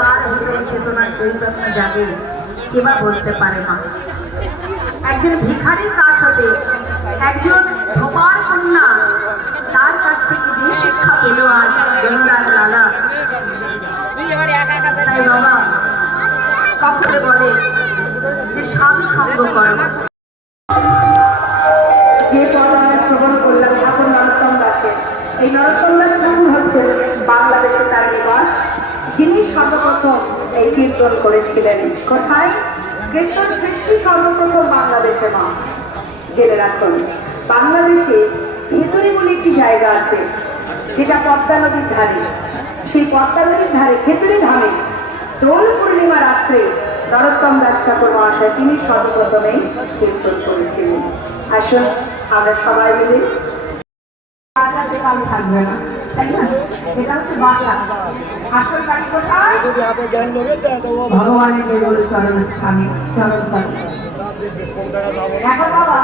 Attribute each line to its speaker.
Speaker 1: কার ভিতরে চেতনা চৈতন্য জাগে কেবা বলতে পারে মা একজন ভিখারির কাজ হতে, একজন ধোপার কন্যা, তার কাছ থেকে যে শিক্ষা পেল আজ জমিদার লালা। তাই বাবা, কখনো বলে যে সাধু সঙ্গ করো যে এই নরোত্তম দাস ঠাকুর হচ্ছে বাংলাদেশে তার নিবাস, যিনি সর্বপ্রথম এই কীর্তন করেছিলেন। কোথায় কীর্তন সৃষ্টি সর্বপ্রথম বাংলাদেশে মা। জেনে রাখুন, বাংলাদেশে ভেতরে বলে একটি জায়গা আছে, যেটা পদ্মা নদীর ধারে। সেই পদ্মা নদীর ধারে খেতুরি ধামে দোল পূর্ণিমা রাত্রে নরোত্তম দাস ঠাকুর মহাশয় তিনি সর্বপ্রথমেই কীর্তন করেছিলেন। আসুন, আমরা সবাই মিলে তার কাছে থাকবে না। তাই না এটা হচ্ছে বাসা আসল বাড়ি কোথায় ভগবানের কেবল চরণ স্থানে চরণ এখন বাবা